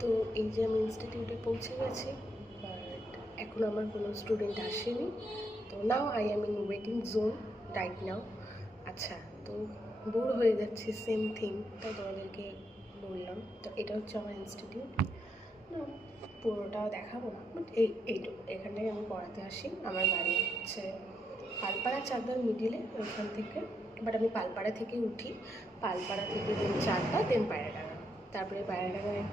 তো এই যে আমি ইনস্টিটিউটে পৌঁছে গেছি, বাট এখন আমার কোনো স্টুডেন্ট আসেনি। তো now I am in waiting zone right now. আচ্ছা, তো বোর হয়ে যাচ্ছে সেম থিং, তাই তোমাদেরকে বললাম। তো এটা হচ্ছে আমার ইনস্টিটিউট। না, পুরোটা দেখাবো না, বাট এইটুকু এখানে আমি পড়াতে আসি। আমার বাড়ি হচ্ছে পালপাড়া, চাকদার মিডিলে, ওইখান থেকে। বাট আমি পালপাড়া থেকে উঠি, পালপাড়া থেকে দেন চাকদা, দেন পায়রাডাঙ্গা, তারপরে পায়রাডাঙ্গায়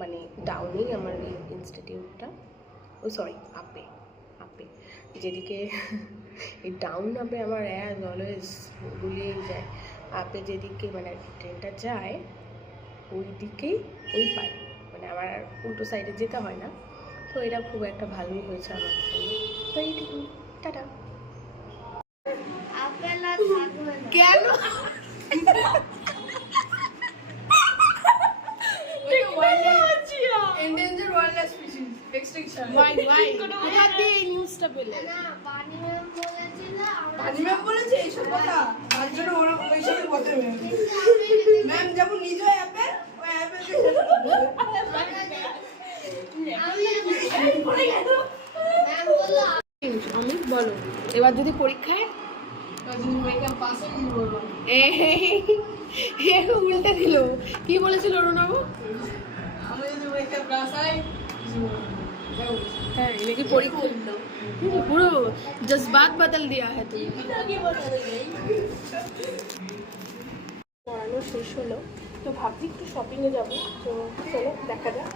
মানে ডাউনেই আমার এই ইনস্টিটিউটটা। ও সরি, আপে আপে যেদিকে এই ডাউন আপে আমার অ্যাজ অলওয়েজ গুলিয়েই যায়। আপে যেদিকে মানে ট্রেনটা যায় ওই দিকেই ওই পারে, মানে আমার আর উল্টো সাইডে যেতে হয় না। তো এটা খুব একটা ভালোই হয়েছে আমার জন্য। তো এইটুকু, টাটা। কেন Endangered wildlife species extinction. ভাই কোথা দিয়ে এই নিউজটা পেলে? পানি ম্যাম বলেছে এইসব কথা, তার জন্য ওরা ওইসবই বলতে ম্যাম যেমন নিজ অ্যাপের ওই অ্যাপের অমিত বলো, এবার যদি পরীক্ষায় উল্টে দিল, কি বলেছিল অরুণাবু? আমি যদি পরীক্ষা পাস হই হ্যাঁ, নাকি পরীক্ষা পুরো জজবাত বদল দিয়া হ্যাঁ। তুমি পড়ানো শেষ হলো, তো ভাবছি একটু শপিংয়ে যাবো। তো চলো দেখা যাক।